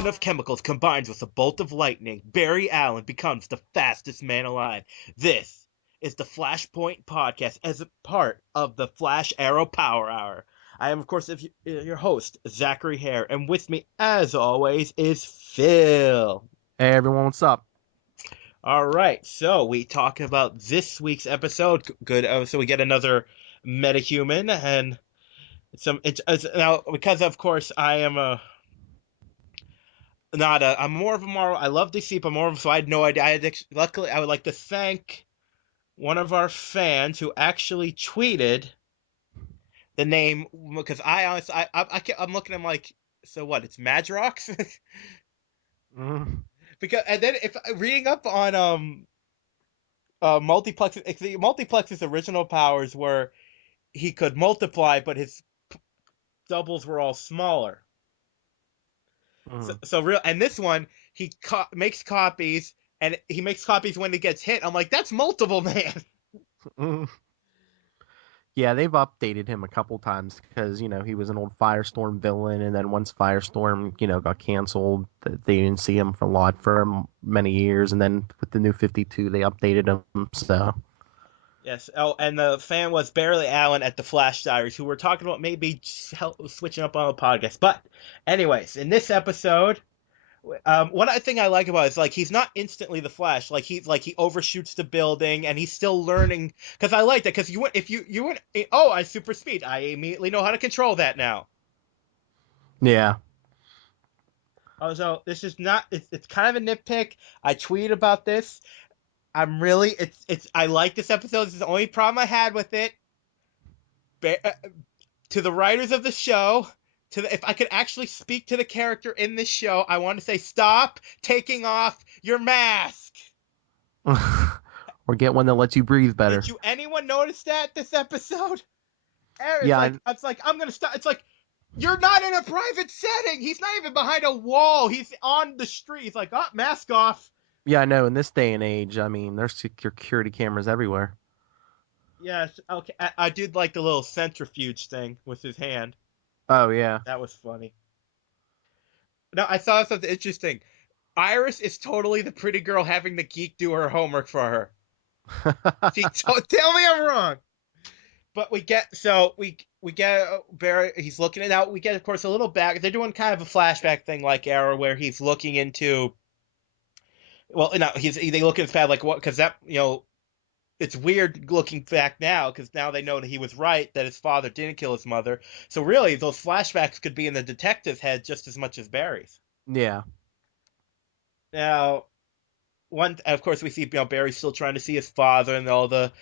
explosion of chemicals combines with a bolt of lightning, Barry Allen becomes the fastest man alive. This is the Flashpoint podcast as a part of the Flash Arrow Power Hour. I am, of course, your host, Zachary Hare, and with me, as always, is Phil. Hey everyone, what's up? All right, so we talk about this week's episode. Good. So we get another metahuman, and it's now because, of course, I am a not a. I'm more of a Marvel. I love DC, but more of so I had no idea. Luckily, I would like to thank one of our fans who actually tweeted the name because I honestly I'm looking at him like, so what? It's Madrox. Mm, Because and then if reading up on multiplex's original powers were he could multiply, but his doubles were all smaller. So, mm, so real, and this one makes copies, and he makes copies when he gets hit. I'm like, that's multiple, man. mm. Yeah, they've updated him a couple times because he was an old Firestorm villain, and then once Firestorm got canceled, they didn't see him for a lot for many years, and then with the new 52, they updated him. So Yes. Oh, and the fan was Barely Allen at the Flash Diaries, who were talking about maybe switching up on the podcast. But, anyways, in this episode, what I think I like about it is like he's not instantly the Flash. He overshoots the building and he's still learning. Because I like that. Because you went if you went I super speed. I immediately know how to control that now. yeah, So this is not. It's kind of a nitpick. I tweet about this. I'm really it's I like this episode. This is the only problem I had with it. To the writers of the show, if I could actually speak to the character in this show, I want to say stop taking off your mask. or get one that lets you breathe Did better. you anyone notice that this episode? It's Yeah, like it's like I'm gonna stop. It's like you're not in a private setting. He's not even behind a wall. He's on the street. He's like, oh, mask off. yeah, I know. In this day and age, I mean, there's security cameras everywhere. Yes, okay. I did like the little centrifuge thing with his hand. Oh yeah. That was funny. Now I saw something interesting. Iris is totally the pretty girl having the geek do her homework for her. Tell me I'm wrong. But we get Barry. He's looking it out. We get, of course, a little back. They're doing kind of a flashback thing like Arrow, where he's looking into. Well, no, they look at his past like what? Because that it's weird looking back now because now they know that he was right that his father didn't kill his mother. So really, those flashbacks could be in the detective's head just as much as Barry's. Yeah. Now, of course, we see Barry still trying to see his father and all the.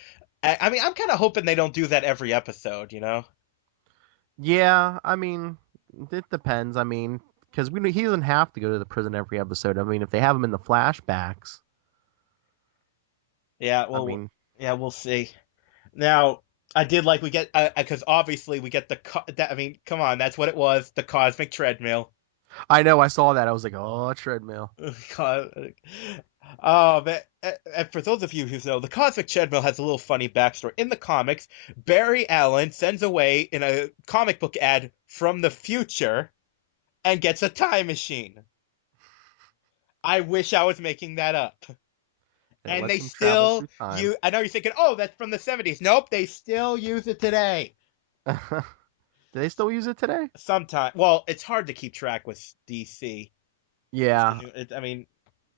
I mean, I'm kind of hoping they don't do that every episode, you know? Yeah, I mean, it depends. I mean, because he doesn't have to go to the prison every episode. I mean, if they have him in the flashbacks, Yeah, I well, mean, yeah, we'll see. Now, I did like we get because obviously we get I mean, come on, that's what it was, the cosmic treadmill. I know I saw that. I was like, oh, treadmill. Oh, but and for those of you who know, the cosmic treadmill has a little funny backstory. In the comics, Barry Allen sends away in a comic book ad from the future and gets a time machine. I wish I was making that up. And it And they lets him travel still through time. use. I know you're thinking, oh, that's from the '70s. Nope, they still use it today. Do they still use it today? Sometimes, well, it's hard to keep track with DC. Yeah, I mean,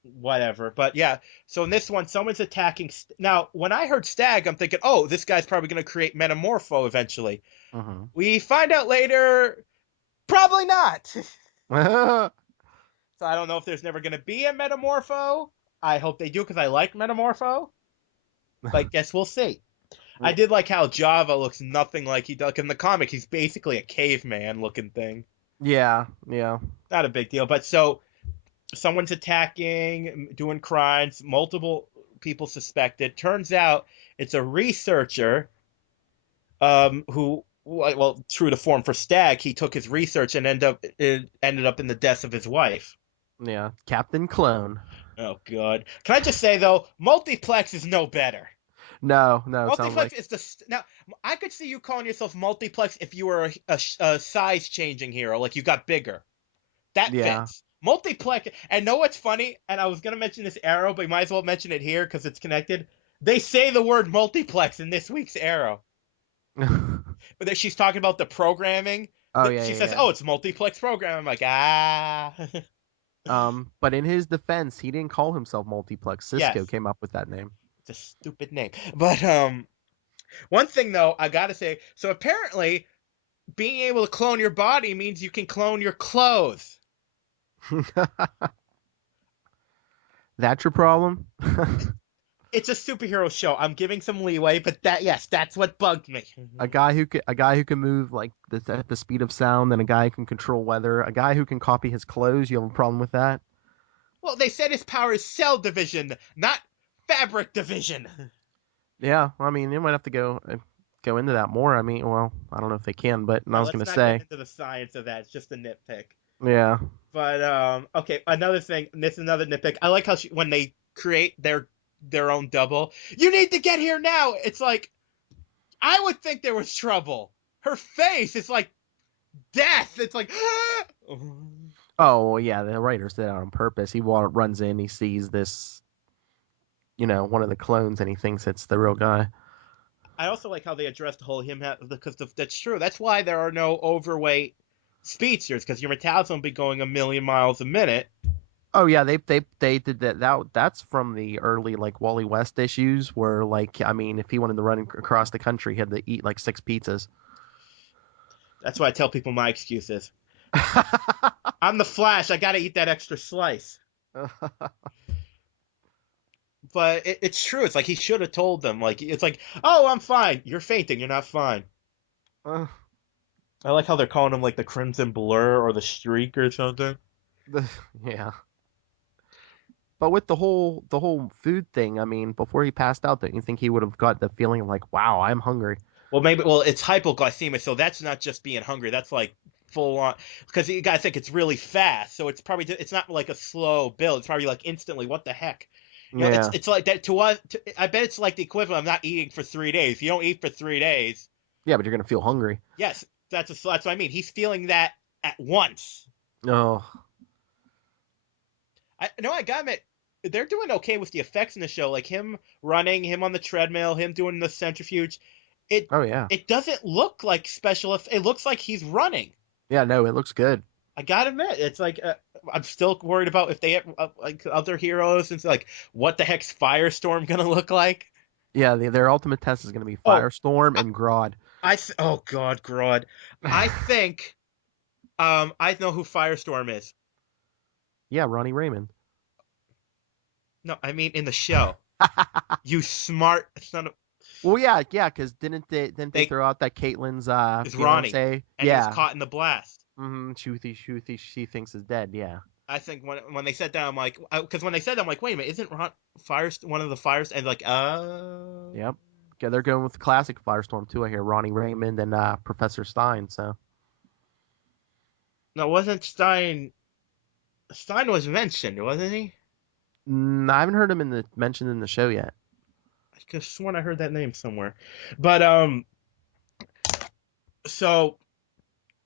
whatever. But yeah, so in this one, someone's attacking. Now, when I heard Stag, I'm thinking, oh, this guy's probably going to create Metamorpho eventually. hmm We find out later, probably not. So I don't know if there's never going to be a Metamorpho. I hope they do because I like Metamorpho. But guess we'll see. I did like how Java looks nothing like he does in the comic. He's basically a caveman looking thing. yeah, yeah, Not a big deal. But so someone's attacking, doing crimes, multiple people suspected. Turns out it's a researcher who, well, true to form for Stag, he took his research and ended up in the death of his wife. yeah. Captain Clone. Oh, God. Can I just say, though, Multiplex is no better. No, no. It sounds Multiplex like is now. I could see you calling yourself Multiplex if you were a size changing hero, like you got bigger. That yeah. fits. Multiplex. And know what's funny? And I was gonna mention this Arrow, but you might as well mention it here because it's connected. They say the word multiplex in this week's Arrow, but that she's talking about the programming. Oh yeah, She yeah, says, yeah. "Oh, it's multiplex program." I'm like, ah, But in his defense, he didn't call himself Multiplex. Cisco yes, came up with that name. it's a stupid name. But one thing though, I gotta say, so apparently being able to clone your body means you can clone your clothes. That's your problem? It's a superhero show. I'm giving some leeway, but yes, that's what bugged me. A guy who can move like at the speed of sound, and a guy who can control weather, a guy who can copy his clothes. You have a problem with that? Well, they said his power is cell division, not fabric division. Yeah, I mean, they might have to go into that more. I mean, well, I don't know if they can, but I Well, was let's gonna not get say, into the science of that. It's just a nitpick. yeah. But okay, another thing. This is another nitpick. I like how when they create their own double, you need to get here now. It's like I would think there was trouble. Her face is like death. It's like. Oh, well, yeah, the writers did that on purpose. Runs in, he sees this, one of the clones, and he thinks it's the real guy. I also like how they addressed the whole because that's true. That's why there are no overweight speedsters because your metabolism will be going a million miles a minute. Oh yeah, they did that. That's from the early like Wally West issues where like I mean, if he wanted to run across the country, he had to eat like 6 pizzas. That's why I tell people my excuses. I'm the Flash. I got to eat that extra slice. But it's true. It's like he should have told them. Like it's like, oh, I'm fine. You're fainting. You're not fine. Uh, I like how they're calling him like the Crimson Blur or the Streak or something. the, yeah, but with the whole food thing, I mean, before he passed out, don't you think he would have got the feeling of like, wow, I'm hungry? Well, maybe. Well, it's hypoglycemia, so that's not just being hungry. That's like full on. Because you gotta think it's really fast, so it's probably it's not like a slow build. It's probably like instantly. What the heck? Yeah, It's like that to us. I bet it's like the equivalent of not eating for 3 days. If you don't eat for 3 days, yeah, but you're gonna feel hungry. yes, that's what I mean. He's feeling that at once. Oh, I no, I gotta admit, they're doing okay with the effects in the show. Like him running, him on the treadmill, him doing the centrifuge. It oh yeah, it doesn't look like special. It looks like he's running. yeah. No, it looks good. I gotta admit, it's like I'm still worried about if they have like other heroes. And it's like, what the heck's Firestorm gonna look like? Yeah, their ultimate test is gonna be Oh, Firestorm I, and Grodd. oh God, Grodd. I think I know who Firestorm is. Yeah, Ronnie Raymond. No, I mean in the show. You smart son of Well, yeah, yeah, because didn't they they throw out that Caitlyn's is Ronnie, fiance? and he was Yeah. caught in the blast. Shruti, she thinks is dead. Yeah. I think when they said that, I'm like, because when they said that, I'm like, wait a minute, isn't Fire one of the fires? And like, Yep. Yeah, they're going with classic Firestorm too. I hear Ronnie Raymond and Professor Stein. So no, wasn't Stein? Stein was mentioned, wasn't he? I haven't heard him mentioned in the show yet. I could have sworn I heard that name somewhere. But so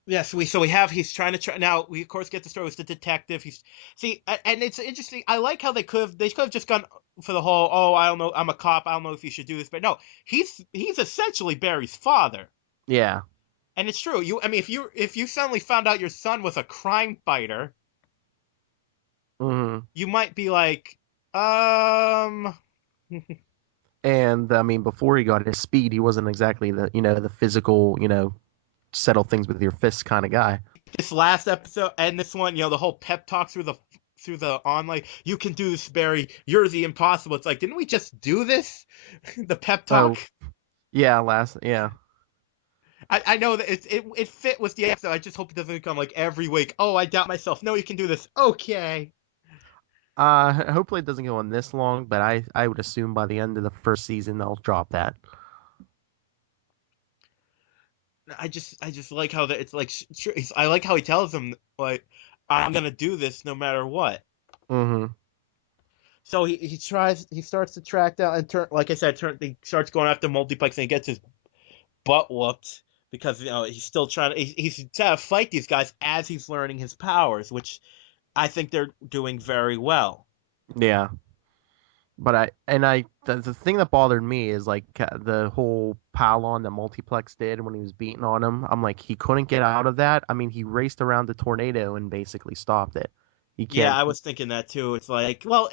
yes, we have he's trying to try now. We of course get the story with the detective. He's see, and it's interesting. I like how they could have just gone for the whole. Oh, I don't know. I'm a cop. I don't know if you should do this, but no, he's essentially Barry's father. Yeah. And it's true. I mean, if you suddenly found out your son was a crime fighter, hmm you might be like, um, And I mean, before he got his speed, he wasn't exactly the physical settle things with your fists kind of guy. this last episode and this one, the whole pep talk through the online, you can do this, Barry. You're the impossible. It's like, didn't we just do this? The pep talk. Oh yeah, last yeah. I know that it fit with the episode. I just hope it doesn't become like every week. Oh, I doubt myself. No, you can do this. Okay. Hopefully it doesn't go on this long, but I would assume by the end of the first season they'll drop that. I just like how that it's like I like how he tells them like I'm gonna do this no matter what. hmm So he starts to track down and turn, like I said, he starts going after multiplex and he gets his butt whooped because he's still trying to fight these guys as he's learning his powers, which I think they're doing very well. Yeah, but the thing that bothered me is like the whole pylon that Multiplex did when he was beating on him. I'm like, he couldn't get out of that. I mean, he raced around the tornado and basically stopped it. He Yeah, can't. I was thinking that too. It's like, well,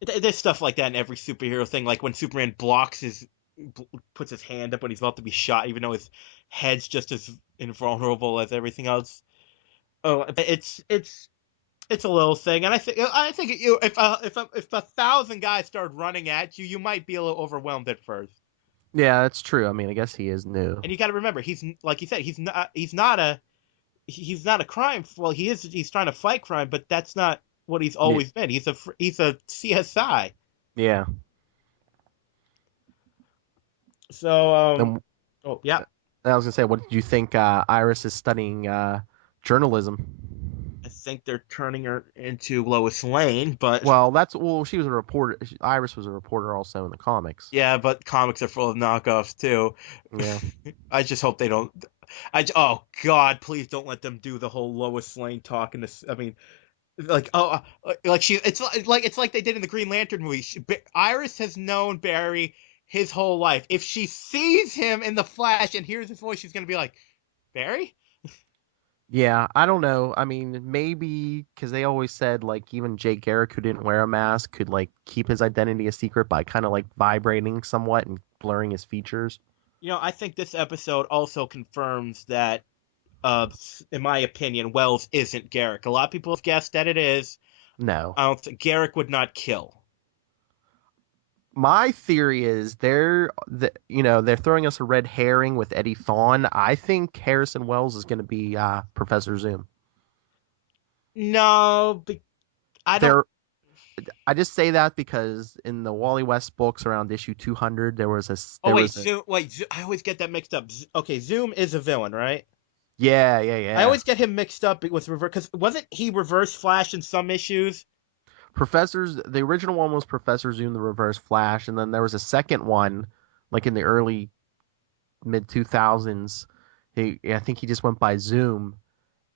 there's stuff like that in every superhero thing. Like when Superman puts his hand up when he's about to be shot, even though his head's just as invulnerable as everything else. Oh, but it's a little thing, and I think if 1,000 guys started running at you, you might be a little overwhelmed at first. Yeah, that's true. I mean, I guess he is new. And you got to remember, he's like you said, he's not a crime. Well, he is. He's trying to fight crime, but that's not what he's Yeah, always been. He's a CSI. yeah. So And oh yeah, I was gonna say, what did you think? Iris is studying journalism. I think they're turning her into Lois Lane, but Well, she was a reporter. Iris was a reporter also in the comics. yeah, but comics are full of knockoffs too. Yeah, I just hope they don't. Oh God, please don't let them do the whole Lois Lane talking to. I mean, like like she. It's like they did in the Green Lantern movie. Iris has known Barry his whole life. If she sees him in the Flash and hears his voice, she's gonna be like, Barry. yeah. I don't know. I mean, maybe because they always said like even Jay Garrick, who didn't wear a mask, could like keep his identity a secret by kind of like vibrating somewhat and blurring his features. I think this episode also confirms that, in my opinion, Wells isn't Garrick. A lot of people have guessed that it is. No. I don't think Garrick would not kill. My theory is they're throwing us a red herring with Eddie Thawne. I think Harrison Wells is going to be Professor Zoom. No, I don't. There, I just say that because in the Wally West books around issue 200, Oh there wait, was a Zoom. Wait, I always get that mixed up. Okay, Zoom is a villain, right? yeah, yeah, I yeah. always get him mixed up with reverse because wasn't he Reverse Flash in some issues? The original one was Professor Zoom, the Reverse Flash, and then there was a second one, like in the early mid 2000s. I think he just went by Zoom,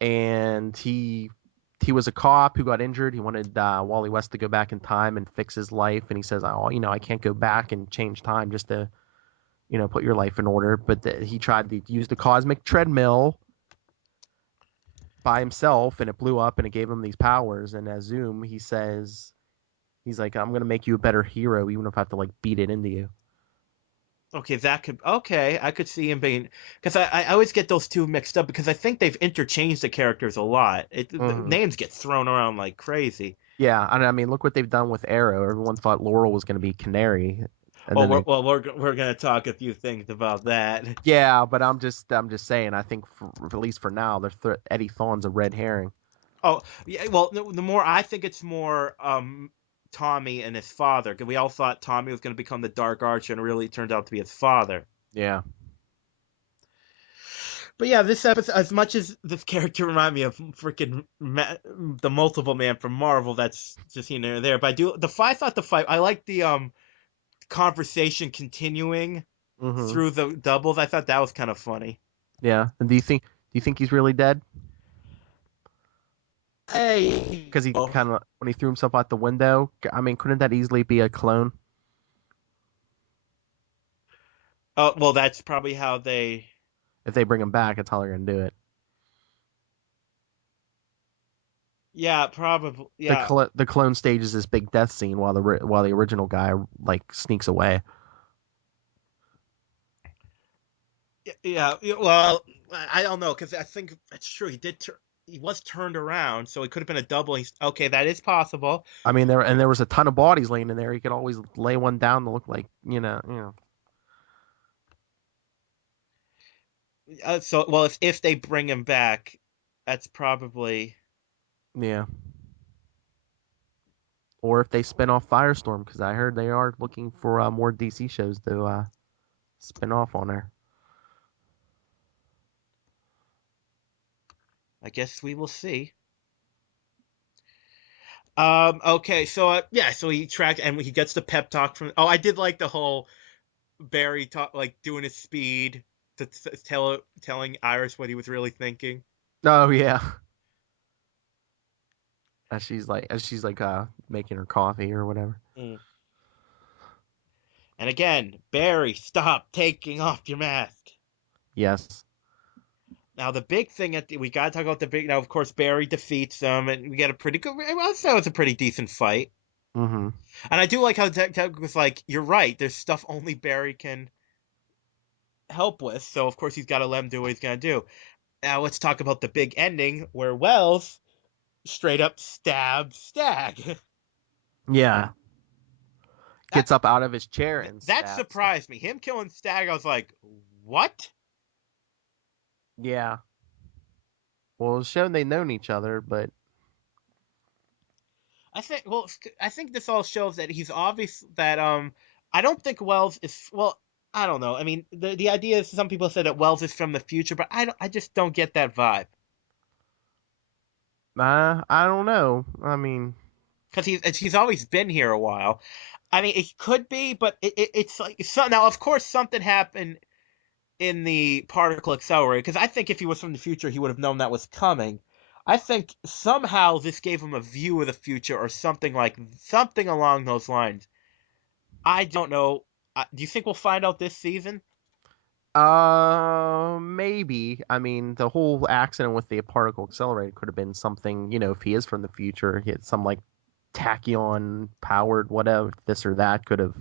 and he was a cop who got injured. He wanted Wally West to go back in time and fix his life, and he says, "Oh, I can't go back and change time just to put your life in order." But he tried to use the cosmic treadmill by himself, and it blew up, and it gave him these powers. And as Zoom, he says, he's like, "I'm gonna make you a better hero, even if I have to like beat it into you." Okay, that could. Okay, I could see him being because I always get those two mixed up because I think they've interchanged the characters a lot. The Mm-hmm. names get thrown around like crazy. Yeah, and I mean, look what they've done with Arrow. Everyone thought Laurel was going to be Canary, and Well, then we're they, well we're gonna talk a few things about that. yeah. But I'm just saying. I think at least for now, Eddie Thawne's a red herring. Oh, yeah. Well, the more I think it's more Tommy and his father because we all thought Tommy was going to become the Dark Archer and it really turned out to be his father. Yeah, But yeah, this episode, as much as this character reminded me of freaking the Multiple Man from Marvel, that's just here and there. But I do the fight. I thought the fight. I like the conversation continuing mm-hmm. through the doubles. I thought that was kind of funny. Yeah. And do you think he's really dead? Hey. Because he kind of when he threw himself out the window. I mean, couldn't that easily be a clone Well, that's probably how they. if they bring him back? That's how they're gonna do it. Yeah, probably. The Yeah, cl- the clone stages this big death scene while the original guy like sneaks away. yeah. Well, I don't know because I think that's true. He was turned around, so it could have been a double. Okay, that is possible. I mean, there was a ton of bodies laying in there. He could always lay one down to look like So, well, if they bring him back, that's probably. yeah. Or if they spin off Firestorm, because I heard they are looking for more DC shows to spin off on there. I guess we will see. Okay. So, yeah. So he tracked and he gets the pep talk from. Oh, I did like the whole Barry talk, like doing his speed telling Iris what he was really thinking. Oh yeah, as she's making her coffee or whatever. Mm. And again, Barry, stop taking off your mask. Yes. Now the big thing we gotta talk about the big. Now of course Barry defeats them, and we get a pretty good. Well, that was a pretty decent fight. Mm-hmm. And I do like how Tech was like, "You're right. There's stuff only Barry can help with. So of course he's got to let him do what he's gonna do." Now let's talk about the big ending where Wells straight up stabs Stag. Yeah. that Gets up out of his chair and that stabs him. surprised me. Him killing Stag, I was like, "What?" Yeah. Well, it's shown they known each other, but I think this all shows that he's obvious that I don't think Wells is I don't know. I mean, the idea is some people say that Wells is from the future, but I just don't get that vibe I don't know. I mean, because he's always been here a while. I mean, it could be, but it's like so now. Of course, something happened in the particle accelerator because I think if he was from the future, he would have known that was coming. I think somehow this gave him a view of the future or something along those lines. I don't know. Do you think we'll find out this season? maybe. I mean, the whole accident with the particle accelerator could have been something, if he is from the future, he had some like tachyon powered whatever, this or that could have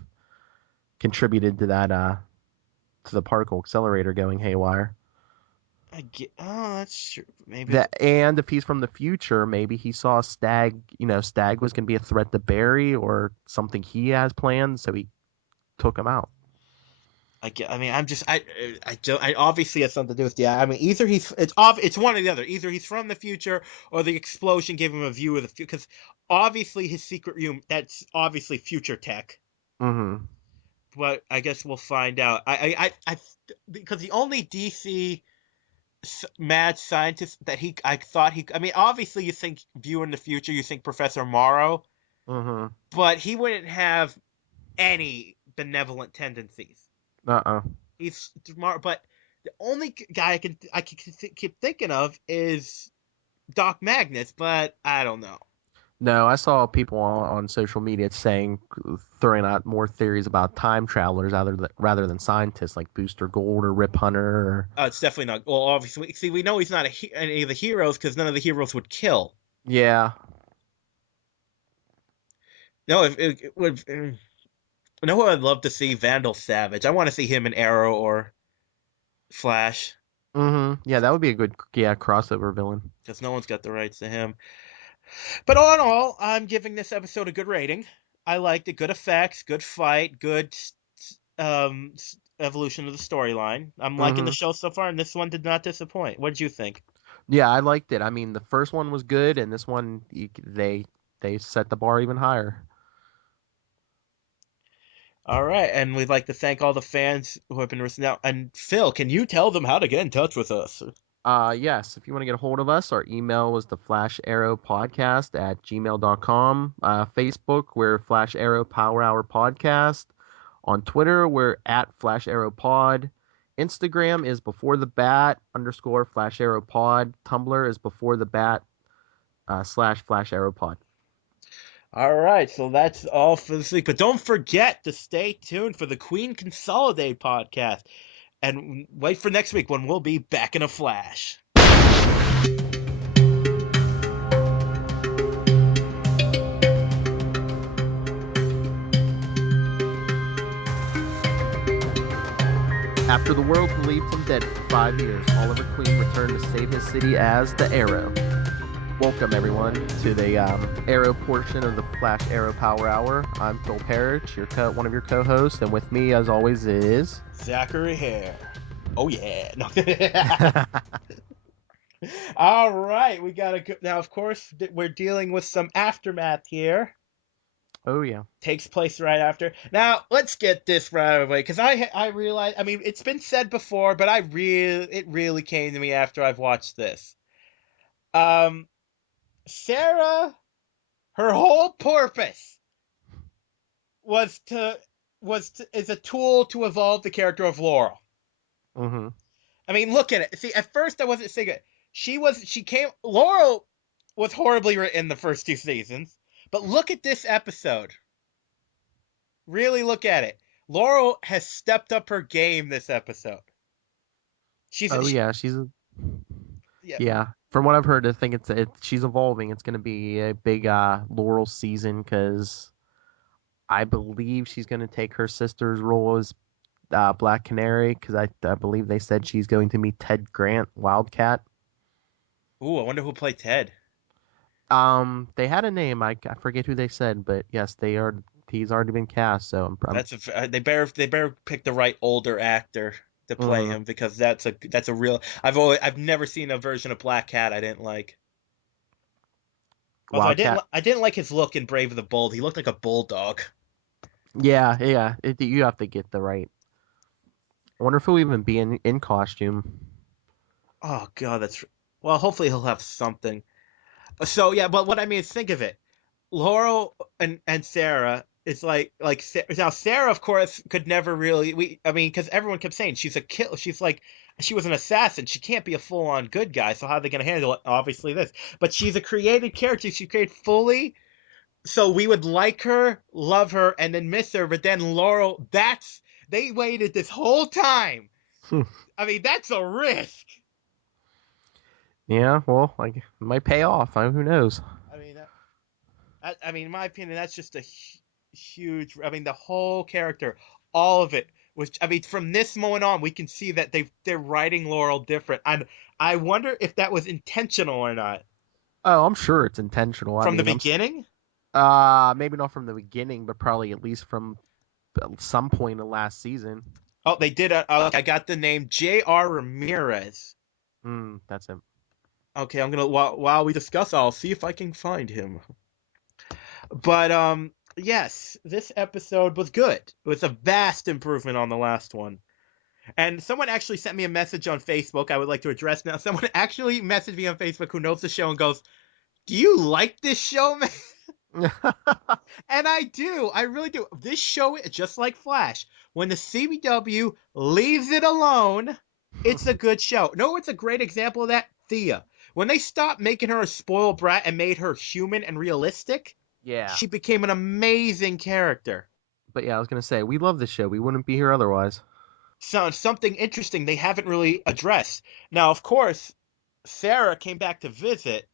contributed to that, to the particle accelerator going haywire. Oh, that's true. Maybe. That, and if he's from the future, maybe he saw Stag, Stag was going to be a threat to Barry or something he has planned, so he took him out. I mean, I obviously has something to do with I mean, either it's one or the other. Either he's from the future or the explosion gave him a view of the future. Because obviously his secret room, that's obviously future tech. Mm-hmm. But I guess we'll find out. Because the only DC mad scientist that I mean, obviously you think view in the future, you think Professor Morrow, Mm-hmm. but he wouldn't have any benevolent tendencies. Uh-uh. He's smart, but the only guy I can keep thinking of is Doc Magnus, but I don't know. No, I saw people on social media saying, throwing out more theories about time travelers rather than scientists like Booster Gold or Rip Hunter. Or, It's definitely not. Well, obviously, see, we know he's not any of the heroes because none of the heroes would kill. yeah. No, if it would. You know who I'd love to see? Vandal Savage. I want to see him in Arrow or Flash Mm-hmm. Yeah, that would be a good crossover villain. because no one's got the rights to him. But all in all, I'm giving this episode a good rating. I liked it. Good effects, good fight, good evolution of the storyline. I'm liking the Mm-hmm. show so far, and this one did not disappoint. What did you think? Yeah, I liked it. I mean, the first one was good, and this one they set the bar even higher. All right, and we'd like to thank all the fans who have been listening out. And Phil, can you tell them how to get in touch with us? Yes, if you want to get a hold of us, our email was the Flash Arrow Podcast at gmail.com. Facebook, we're Flash Arrow Power Hour Podcast. On Twitter, we're at Flash Arrow Pod. Instagram is before the bat underscore Flash Arrow Pod. Tumblr is before the bat slash Flash Arrow Pod. All right, so that's all for this week. But don't forget to stay tuned for the Queen Consolidate podcast. And wait for next week when we'll be back in a flash. After the world believed him dead for 5 years, Oliver Queen returned to save his city as the Arrow. Welcome, everyone, to the Arrow portion of the Flash Arrow Power Hour. I'm Phil Parrish, one of your co-hosts, and with me, as always, is Zachary Hare. Oh yeah. No. All right, we gotta go now. Of course, we're dealing with some aftermath here. oh yeah. Takes place right after. Now, let's get this right away because I realize. I mean, it's been said before, but it really came to me after I've watched this. Um, Sarah, her whole purpose was to is a tool to evolve the character of Laurel. Mm-hmm. I mean, look at it. See, at first I wasn't saying it. She came. Laurel was horribly written the first two seasons. But look at this episode. Really look at it. Laurel has stepped up her game this episode. Oh She yeah, yeah. yeah. From what I've heard, I think she's evolving. It's going to be a big Laurel season because I believe she's going to take her sister's role as Black Canary because I believe they said she's going to meet Ted Grant, Wildcat. Ooh, I wonder who played Ted. They had a name. I forget who they said, but yes, they are. He's already been cast, so I'm They better pick the right older actor to play mhm. him because that's a real. I've never seen a version of Black Cat I didn't like. Although Wildcat. I didn't like his look in Brave of the Bold. He looked like a bulldog. Yeah, yeah. You have to get the right. I wonder if he'll even be in costume. Oh god, that's well. Hopefully he'll have something. So yeah, but what I mean is think of it. Laurel and Sarah is now Sarah of course could never really I mean because everyone kept saying she's a kill she's like she was an assassin she can't be a full on good guy so how are they going to handle it obviously this but she's a created character she created fully so we would like her love her and then miss her but then Laurel that's they waited this whole time I mean that's a risk Yeah, well, like it might pay off. Who knows? I mean I mean, in my opinion, that's just a huge. I mean, the whole character, all of it was. I mean, from this moment on, we can see that they're writing Laurel different, and I wonder if that was intentional or not Oh, I'm sure it's intentional. I from the mean, beginning. maybe not from the beginning, but probably at least from some point in last season. Oh, they did. I got the name J.R. Ramirez. That's him. Okay, I'm gonna while we discuss, I'll see if I can find him. But yes, this episode was good. It was a vast improvement on the last one. And someone actually sent me a message on Facebook I would like to address now. Someone actually messaged me on Facebook who knows the show and goes, "Do you like this show, man?" And I do. I really do. This show, just like Flash, when the CW leaves it alone, it's a good show. No, it's a great example of that? Thea. When they stopped making her a spoiled brat and made her human and realistic, Yeah, she became an amazing character. but yeah, I was gonna say we love this show. We wouldn't be here otherwise. So something interesting they haven't really addressed. Now, of course, Sarah came back to visit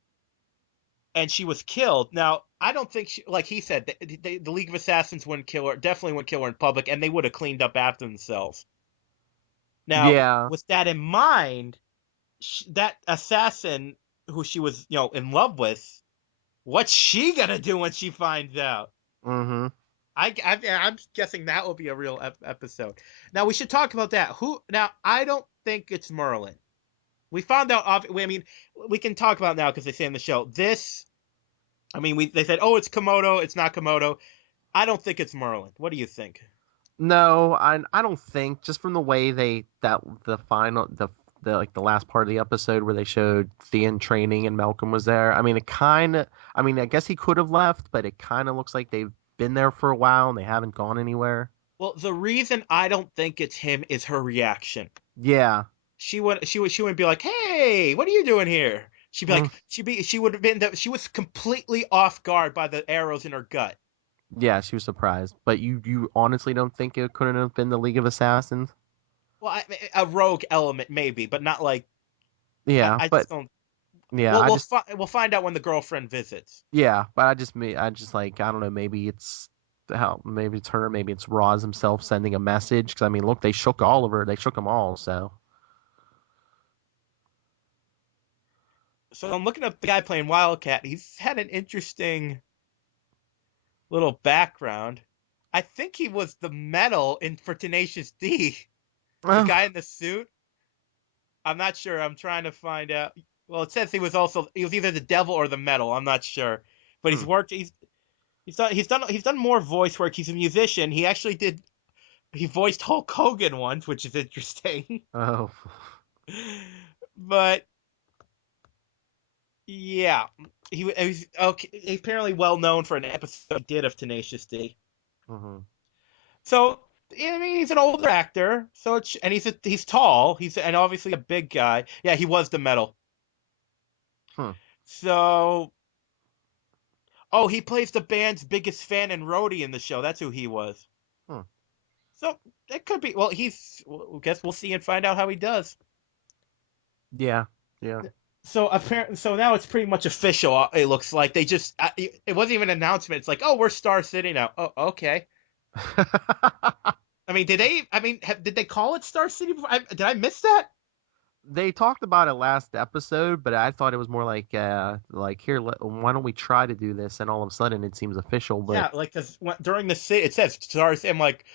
and she was killed. Now, I don't think like he said, the League of Assassins wouldn't kill her, definitely wouldn't kill her in public, and they would have cleaned up after themselves. Now, Yeah. with that in mind, that assassin who she was, in love with, what's she gonna do when she finds out? Mm-hmm. I'm guessing that will be a real episode. Now we should talk about that. Who? Now I don't think it's Merlin. We found out. I mean, we can talk about it now because they say in the show this. I mean, they said, oh, it's Komodo. It's not Komodo. I don't think it's Merlin. What do you think? No, I don't think just from the way that the final the like the last part of the episode where they showed Thea training and Malcolm was there. I mean, I mean, I guess he could have left, but it kind of looks like they've been there for a while and they haven't gone anywhere. Well, the reason I don't think it's him is her reaction. Yeah. She wouldn't be like, "Hey, what are you doing here?" She'd be Mm, like, she would have been she was completely off guard by the arrows in her gut. yeah, she was surprised. But you honestly don't think it couldn't have been the League of Assassins? Well, a rogue element maybe, but not like Yeah, I but just don't. yeah, I just We'll find out when the girlfriend visits. yeah, but I just like I don't know, maybe it's how maybe it's her, maybe it's Roz himself sending a message because I mean, look, they shook Oliver, they shook them all, so. So I'm looking up the guy playing Wildcat. He's had an interesting little background. I think he was the metal in for Tenacious D. The guy in the suit. I'm not sure. I'm trying to find out. Well, it says he was either the devil or the metal. I'm not sure. But Hmm. he's done more voice work. He's a musician. He voiced Hulk Hogan once, which is interesting. Oh. But yeah, he was okay. He's apparently well known for an episode he did of Tenacious D. Hmm. So I mean, he's an older actor. And he's tall. And obviously a big guy. Yeah, he was the metal. Hmm. So Oh, he plays the band's biggest fan and roadie in the show. That's who he was. Hmm. So it could be. Well, he's. Well, I guess we'll see and find out how he does. Yeah, yeah. So apparently, so now it's pretty much official. It looks like they just. It wasn't even an announcement. It's like, oh, we're Star City now. Oh, okay. I mean, did they? I mean, did they call it Star City? Before? Did I miss that? They talked about it last episode, but I thought it was more like here, why don't we try to do this? And all of a sudden, it seems official. But Yeah, like because during the city, it says Star City. I'm like,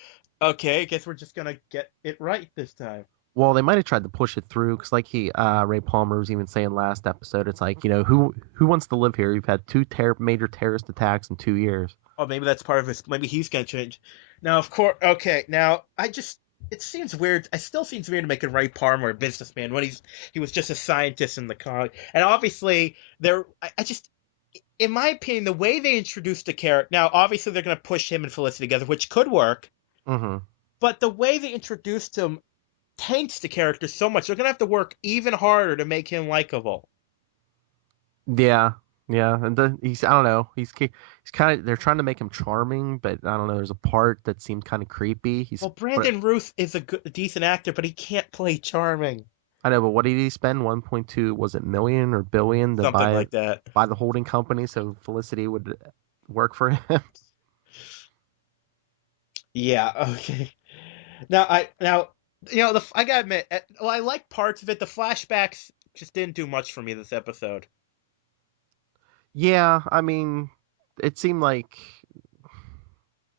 okay, I guess we're just gonna get it right this time. well, they might have tried to push it through because, like Ray Palmer was even saying last episode, it's like who wants to live here? You've had two major terrorist attacks in 2 years. Oh, maybe that's part of his. Maybe he's gonna change. Now, of course, okay. Now, I just it seems weird. It still seems weird to make Ray Palmer a businessman when he was just a scientist in the comic. And obviously, there. I just, in my opinion, the way they introduced the character. Now, obviously, they're gonna push him and Felicity together, which could work. Mm-hmm. But the way they introduced him taints the character so much. They're gonna have to work even harder to make him likable. Yeah, yeah, and he's I don't know. He's kind of they're trying to make him charming, but I don't know. There's a part that seemed kind of creepy. Well, But Brandon Ruth is a decent actor, but he can't play charming. I know. But what did he spend? 1.2 was it million or billion to Something like that. buy the holding company so Felicity would work for him? Yeah. Okay. Now I gotta admit, well, I like parts of it. The flashbacks just didn't do much for me this episode. Yeah, I mean, it seemed like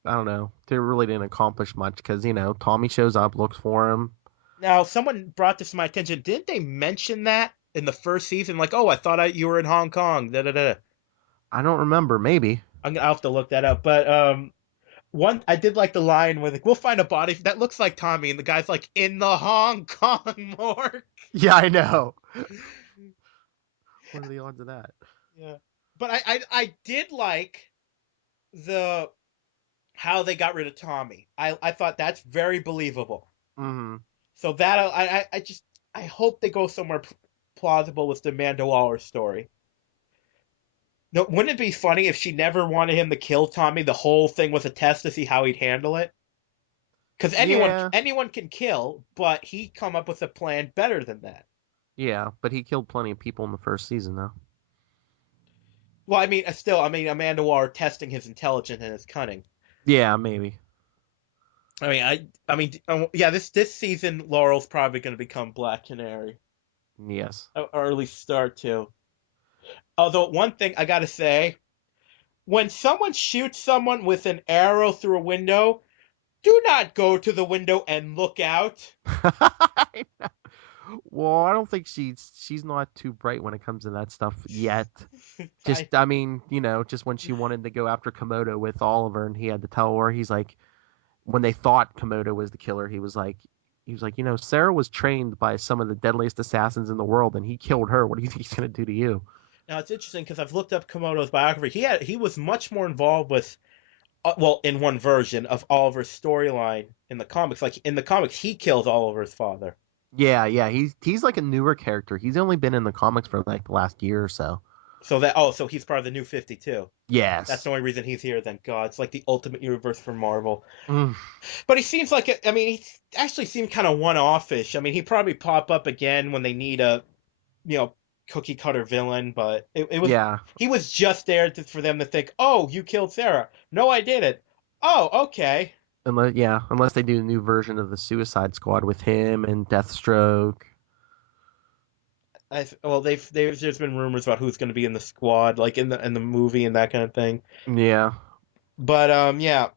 I don't know. They really didn't accomplish much because Tommy shows up, looks for him. Now, someone brought this to my attention. Didn't they mention that in the first season? Like, oh, I thought you were in Hong Kong. Da da da. I don't remember. Maybe. I'll have to look that up. But one I did like the line where like we'll find a body that looks like Tommy, and the guy's like in the Hong Kong morgue. Yeah, I know. What are the odds of that? Yeah, but I did like the how they got rid of Tommy. I thought that's very believable. Hmm. So that I just I hope they go somewhere plausible with the Amanda Waller story. No, wouldn't it be funny if she never wanted him to kill Tommy? The whole thing was a test to see how he'd handle it. Because Yeah, anyone can kill, but he come up with a plan better than that. yeah, but he killed plenty of people in the first season, though. Well, I mean, still, I mean, Amanda Waller testing his intelligence and his cunning. Yeah, maybe. I mean, yeah. This season, Laurel's probably going to become Black Canary, Yes. or at least start to. Although one thing I gotta say, when someone shoots someone with an arrow through a window, do not go to the window and look out. Well, I don't think she's not too bright when it comes to that stuff yet. I Just, I mean, just when she wanted to go after Komodo with Oliver, and he had to tell her, he's like, when they thought Komodo was the killer, he was like, Sarah was trained by some of the deadliest assassins in the world, and he killed her. What do you think he's gonna do to you? Now it's interesting because I've looked up Komodo's biography. He was much more involved with well, in one version of Oliver's storyline in the comics. Like in the comics, he kills Oliver's father. Yeah, yeah, he's like a newer character. He's only been in the comics for like the last year or so. So he's part of the New 52. That's Yes. the only reason he's here. Thank God. It's like the ultimate universe for Marvel. Mm, But he seems like I mean, he actually seemed kind of one-offish. I mean, he probably pop up again when they need a you know cookie cutter villain. But it was yeah. he was just there for them to think, oh, you killed Sarah. No, I didn't. Oh, okay. Unless they do a new version of the Suicide Squad with him and Deathstroke. Well, there's been rumors about who's going to be in the squad, like in the movie and that kind of thing. Yeah. But yeah.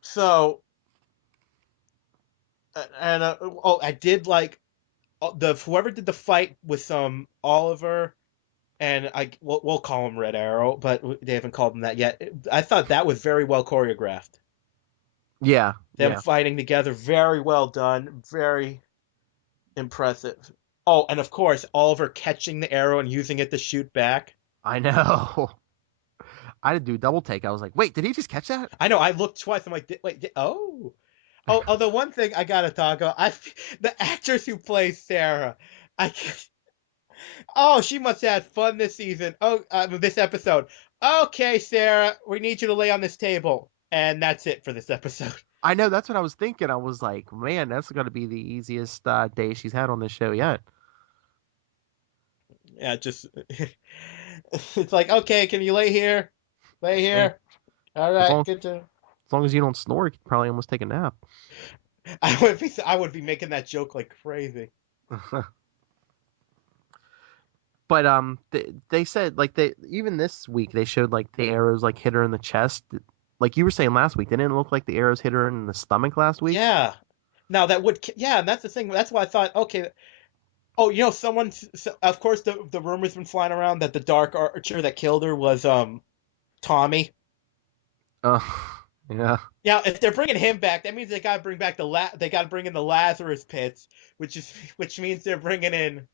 So and oh, I did like the whoever did the fight with Oliver and we'll call him Red Arrow, but they haven't called him that yet. I thought that was very well choreographed. Yeah. Them Yeah. fighting together, very well done, very impressive. Oh, and of course, Oliver catching the arrow and using it to shoot back. I know. I had to do a double take. I was like, wait, did he just catch that? I know. I looked twice. I'm like, wait, oh. Oh, the one thing I gotta talk about, the actress who plays Sarah, I oh, she must have had fun this season. Oh, this episode. Okay, Sarah, we need you to lay on this table. And that's it for this episode. I know that's what I was thinking. I was like, man, that's gonna be the easiest day she's had on this show yet. Yeah, just it's like, okay, can you lay here? Lay Hey, here. All as right, long good to. as long as you don't snore, you could probably almost take a nap. I would be making that joke like crazy. But they said like they even this week they showed like the arrows like hit her in the chest. Like you were saying last week, they didn't look like the arrows hit her in the stomach last week. Yeah. Now that would, yeah, and that's the thing. That's why I thought, okay. Oh, someone. Of course, the rumor's been flying around that the Dark Archer that killed her was Tommy. Uh, yeah, Now, if they're bringing him back, that means they got to bring back they got to bring in the Lazarus pits, which means they're bringing in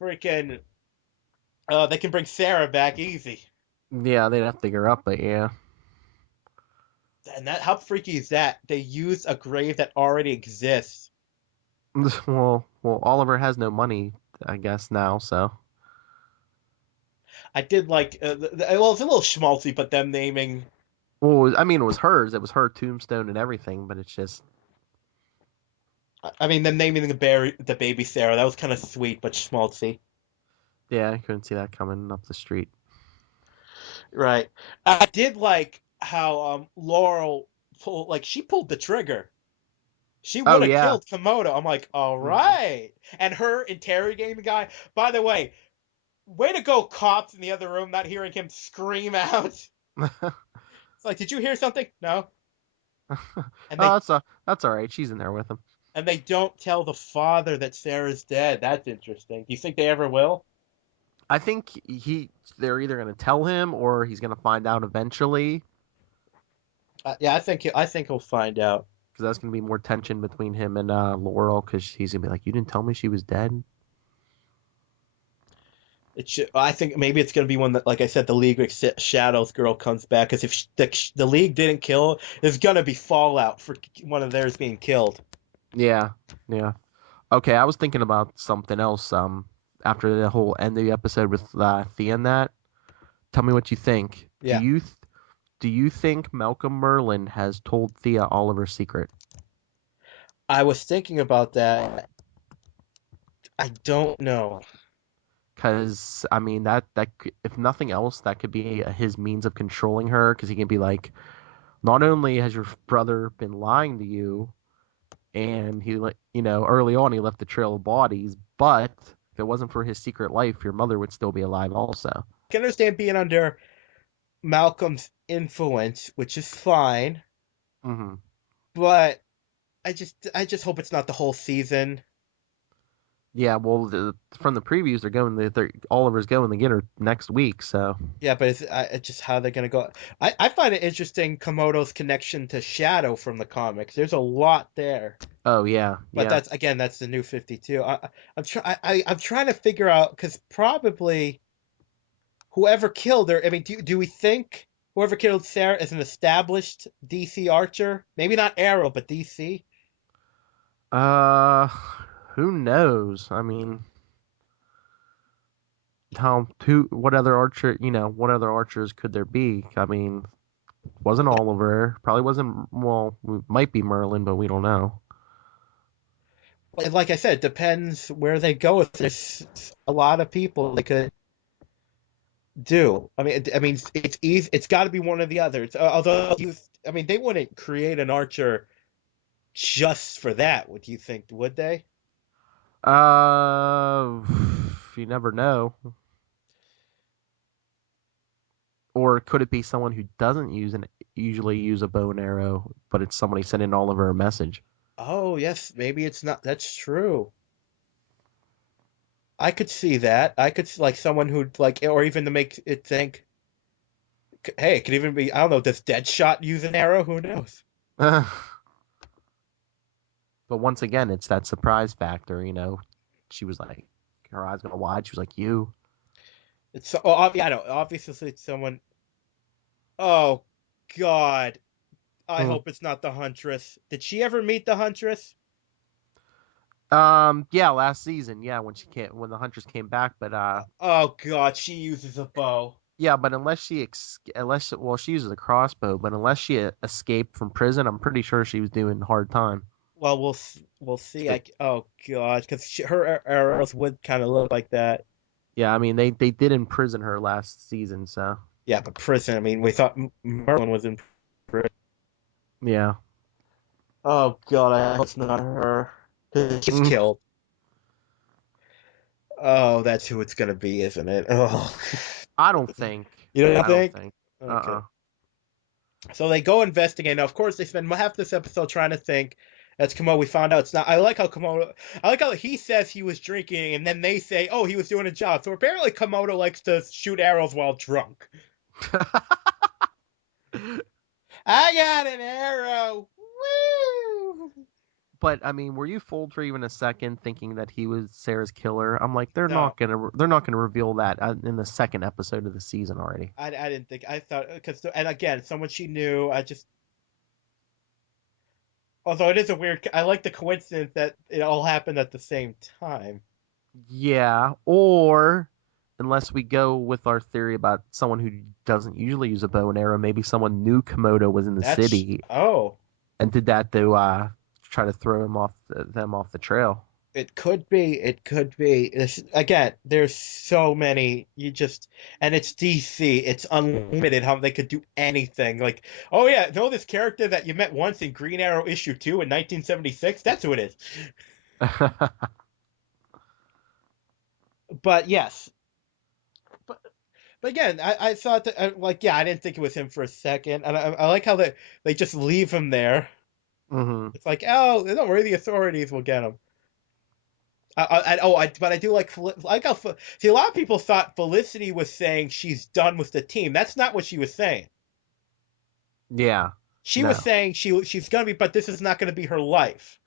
freaking. They can bring Sarah back easy. yeah, they'd have to dig her up, but yeah. And that, how freaky is that? They use a grave that already exists. Well, Oliver has no money, I guess now. So, I did like, well, it's a little schmaltzy, but them naming. well, I mean, it was hers. It was her tombstone and everything. But it's just, I mean, them naming the baby Sarah. That was kind of sweet, but schmaltzy. yeah, I couldn't see that coming up the street. Right. I did like how Laurel she pulled the trigger. She Oh would have yeah. killed Komodo. I'm like, all Hmm. right. And her interrogating the guy. By the way, way to go, cops in the other room, not hearing him scream out. It's like, did you hear something? No. Oh, And they that's all right. She's in there with him. and they don't tell the father that Sarah's dead. That's interesting. Do you think they ever will? I think they're either going to tell him or he's going to find out eventually Yeah, I think he'll find out. because that's going to be more tension between him and Laurel because he's going to be like, "You didn't tell me she was dead." It should. I think maybe it's going to be one that, like I said, the League of Shadows girl comes back. Because if the League didn't kill, there's going to be fallout for one of theirs being killed. Yeah. Yeah. Okay, I was thinking about something else after the whole end of the episode with Thea and that. Tell me what you think. Yeah, Do you think Malcolm Merlin has told Thea Oliver's secret? I was thinking about that. I don't know. Because I mean if nothing else, that could be his means of controlling her. Because he can be like, not only has your brother been lying to you, and early on he left the trail of bodies, but if it wasn't for his secret life, your mother would still be alive also. I can understand being under Malcolm's influence, which is fine, Hmm. but I just hope it's not the whole season. Yeah, well, from the previews, Oliver's going to get her next week, so. Yeah, but it's just how they're gonna go. I find it interesting Komodo's connection to Shadow from the comics. There's a lot there. Oh yeah, But yeah. that's the new 52. I'm trying to figure out because probably whoever killed her. I mean, do we think whoever killed Sarah is an established DC Archer? Maybe not Arrow, but DC. Uh, who knows? I mean, what other archers could there be? I mean, wasn't Oliver, probably wasn't, well, might be Merlin, but we don't know. Like I said, it depends where they go. If there's a lot of people they could do. I mean, it's easy. It's got to be one or the other. Although I mean, they wouldn't create an Archer just for that. Would you think? Would they? Uh, you never know. Or could it be someone who doesn't usually use a bow and arrow, but it's somebody sending Oliver a message? Oh, yes, maybe it's not. That's true. I could see that. I could see, like someone who'd like, or even to make it think, hey, it could even be. I don't know. Does Deadshot use an arrow? Who knows? But once again, it's that surprise factor. She was like, her eyes go wide. She was like, "You." It's so. Oh, yeah, I know. Obviously, it's someone. Oh God, I Hmm. hope it's not the Huntress. Did she ever meet the Huntress? Yeah, last season, yeah, when the hunters came back, but Oh God, she uses a bow. Yeah, but well, she uses a crossbow, but unless she escaped from prison, I'm pretty sure she was doing hard time. Well, we'll see. Oh god, because her arrows would kind of look like that. Yeah, I mean they did imprison her last season, so Yeah, but prison. I mean, we thought Merlin was in prison. yeah. Oh god, I hope it's not her. 'Cause she's Mm, killed. Oh, that's who it's gonna be, isn't it? Oh, I don't think. you don't I don't think? think. Okay. Uh-uh. So they go investigate. Now, of course, they spend half this episode trying to think. That's Komodo. We found out it's not. I like how Komodo. I like how he says he was drinking, and then they say, "Oh, he was doing a job." So apparently, Komodo likes to shoot arrows while drunk. I got an arrow. Woo! But I mean, were you fooled for even a second thinking that he was Sarah's killer? I'm like, No, they're not gonna reveal that in the second episode of the season already. I didn't think. I thought because and again, someone she knew. I just although it is a weird. I like the coincidence that it all happened at the same time. Yeah, or unless we go with our theory about someone who doesn't usually use a bow and arrow, maybe someone knew Komodo was in the That's city oh. and did that to try to throw them off the trail. It could be. It could be. Again, there's so many. You just and it's DC. It's unlimited how they could do anything. Like, oh yeah, know this character that you met once in Green Arrow issue 2 in 1976? That's who it is. But yes, but but again, I thought that like yeah, I didn't think it was him for a second, and I like how they just leave him there. hmm It's like oh, don't worry, the authorities will get him. But I do like how see a lot of people thought Felicity was saying she's done with the team. That's not what she was saying. Yeah. She was No. saying she's gonna be, but this is not gonna be her life.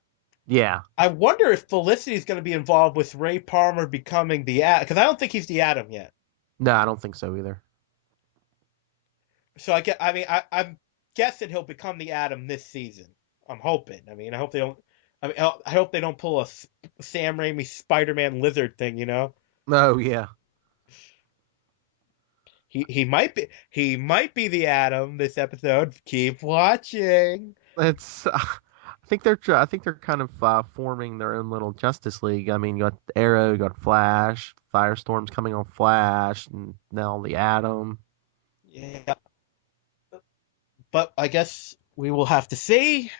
Yeah. I wonder if Felicity's gonna be involved with Ray Palmer becoming the Atom because I don't think he's the Atom yet. No, I don't think so either. So I'm guessing he'll become the Atom this season. I'm hoping. I mean, I hope they don't. I hope they don't pull a Sam Raimi Spider-Man lizard thing. You know. Oh yeah. He might be the Atom this episode. Keep watching. It's I think they're kind of forming their own little Justice League. I mean, you got Arrow, you got Flash, Firestorm's coming on Flash, and now the Atom. Yeah, but I guess we will have to see.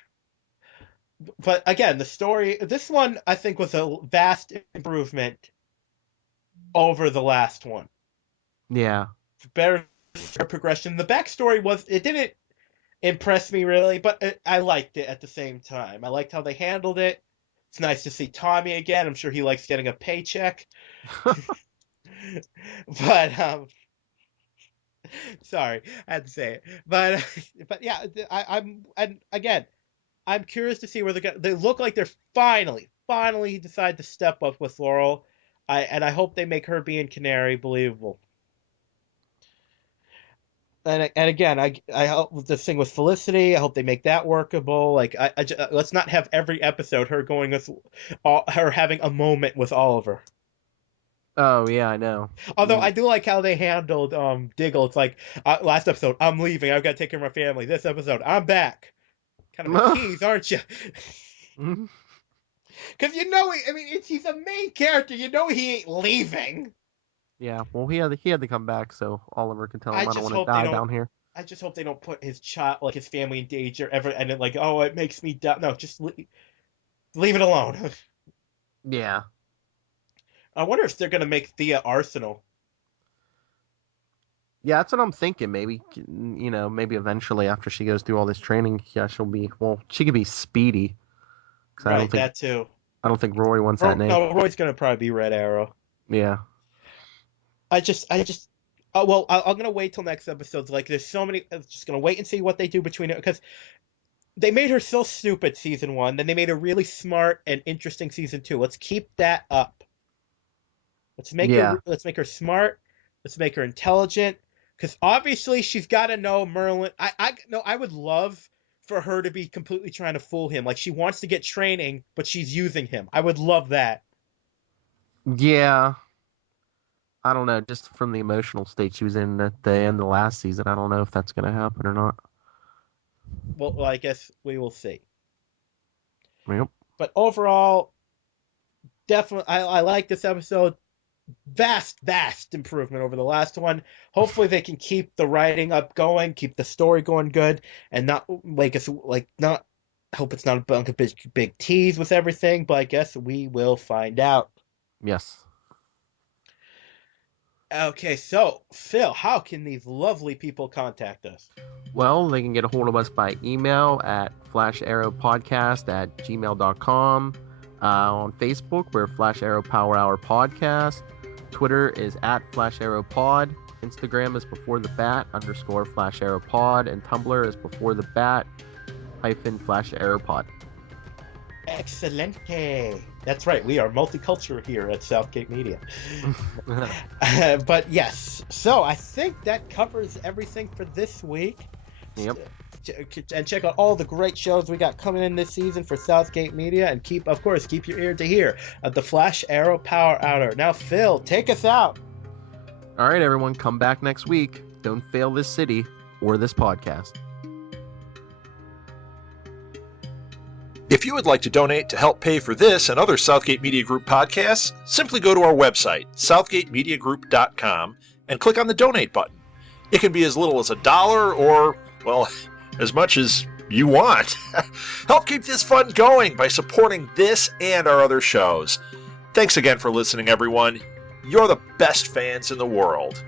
But again, the story this one I think was a vast improvement over the last one. Yeah. Better progression. The backstory was it didn't impress me really, but I liked it at the same time. I liked how they handled it. It's nice to see Tommy again. I'm sure he likes getting a paycheck. But sorry, I had to say it. But but yeah, I'm and again, I'm curious to see where they look like they're finally decide to step up with Laurel. I hope they make her being Canary believable. And again, I hope the thing with Felicity. I hope they make that workable. Like let's not have every episode her going with her having a moment with Oliver. Oh yeah, I know. Although Mm, I do like how they handled Diggle. It's like last episode I'm leaving. I've got to take care of my family. This episode I'm back. Kind of a tease, aren't you? mhm. Because you know, I mean, he's a main character. You know, he ain't leaving. Yeah. Well, he had to come back so Oliver could tell I him I don't just want to hope they die don't. down here. I just hope they don't put his child, like his family, in danger ever. And then, like, oh, it makes me doubt. No, just leave it alone. Yeah. I wonder if they're gonna make Thea Arsenal. Yeah, that's what I'm thinking. Maybe maybe eventually after she goes through all this training, yeah, she could be Speedy because Right, that too. I don't think Roy wants that name. No, Roy's gonna probably be Red Arrow. Yeah. I just. Oh well, I'm gonna wait till next episode. Like, there's so many. I'm just gonna wait and see what they do between it because they made her so stupid season one, then they made her really smart and interesting season two. Let's keep that up. Yeah. Let's make her smart. Let's make her intelligent. Because obviously she's got to know Merlin. I no, I would love for her to be completely trying to fool him. Like she wants to get training, but she's using him. I would love that. Yeah. I don't know, just from the emotional state she was in at the end of last season, I don't know if that's going to happen or not. Well, I guess we will see. Yep. But overall, definitely, I like this episode. Vast improvement over the last one. Hopefully, they can keep the writing up going, keep the story going good, and not make us like not. Hope it's not a bunch of big tease with everything, but I guess we will find out. Yes. Okay, so Phil, how can these lovely people contact us? Well, they can get a hold of us by email at flasharrowpodcast@gmail.com. On Facebook, we're Flash Arrow Power Hour Podcast. Twitter is at Flash Arrow Pod. Instagram is before the bat _Flash Arrow Pod. And Tumblr is before the bat -Flash Arrow Pod. Excelente. That's right. We are multicultural here at Southgate Media. But yes, so I think that covers everything for this week. Yep. And check out all the great shows we got coming in this season for Southgate Media, and of course, keep your ear to hear of the Flash Arrow Power Hour. Now, Phil, take us out. All right, everyone, come back next week. Don't fail this city or this podcast. If you would like to donate to help pay for this and other Southgate Media Group podcasts, simply go to our website, southgatemediagroup.com, and click on the donate button. It can be as little as $1 or, well, as much as you want. Help keep this fun going by supporting this and our other shows. Thanks again for listening, everyone. You're the best fans in the world.